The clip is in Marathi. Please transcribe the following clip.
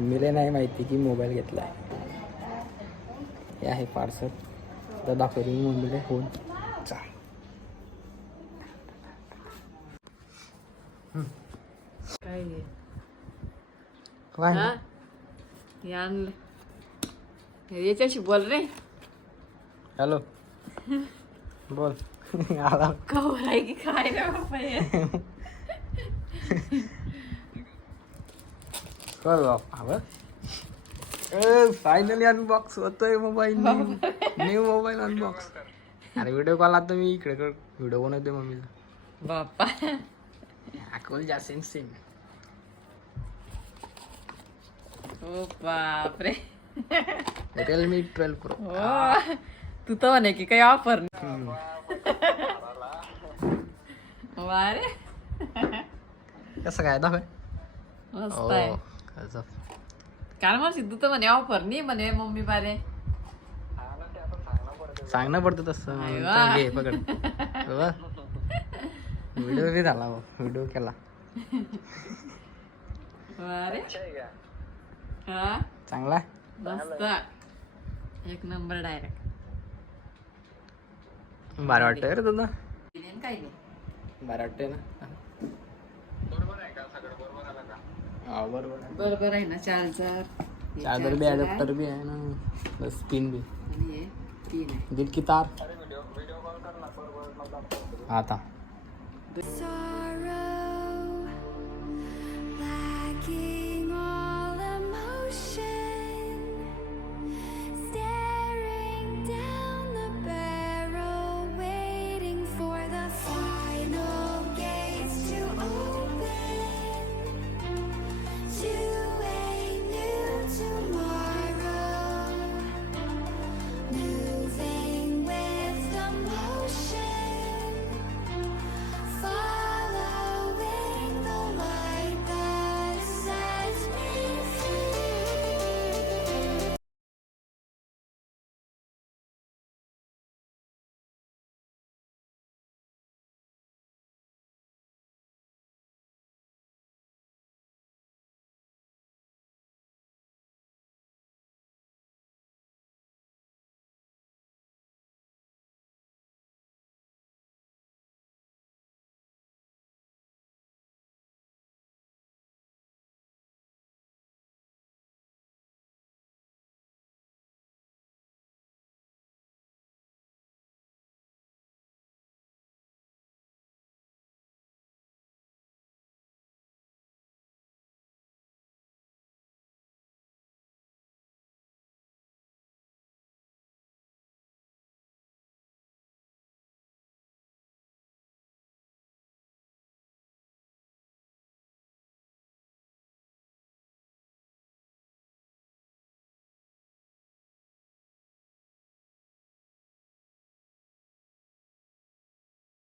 मम्मीला नाही माहिती की मोबाईल घेतला आहे. हे आहे पार्सल. तर दाखवतो मी मम्मीला फोन. काय काय हा हे आणलं याच्याशी बोल रे. हॅलो बोल. आला कवर आहे की काय रे बाप्पा हे? कर बाबा. फायनली अनबॉक्स होतोय मोबाईल. New mobile unbox. अरे व्हिडिओ कॉल आता मी इकडे कर. व्हिडिओ बनवते मम्मीचा. बाप्पा अकोल जासिंग सिंग. ओ बापरे. Realme 12 pro. ओ तू तर म्हणे की काही ऑफर वारे कसं काय दाखव. मस्त आहे. कारण मग सिद्धू तर म्हणे ऑफर नाही म्हणे मम्मी बारे. सांगणं पडतं तसं. अरे वा. घे पकड. व्हिडिओ बी झाला. व्हिडिओ केला. वारे हा चांगला मस्त एक नंबर डायरेक्ट. बरं वाटतंय रे तुला. काय नाही बरं वाटतंय ना. हा बरोबर आहे. बरोबर आहे ना. चार्जर चार्जर बी अडॅप्टर बी आहे ना. बस पिन बी. आणि हे पिन आहे. दिल की तार. आता sorrow like it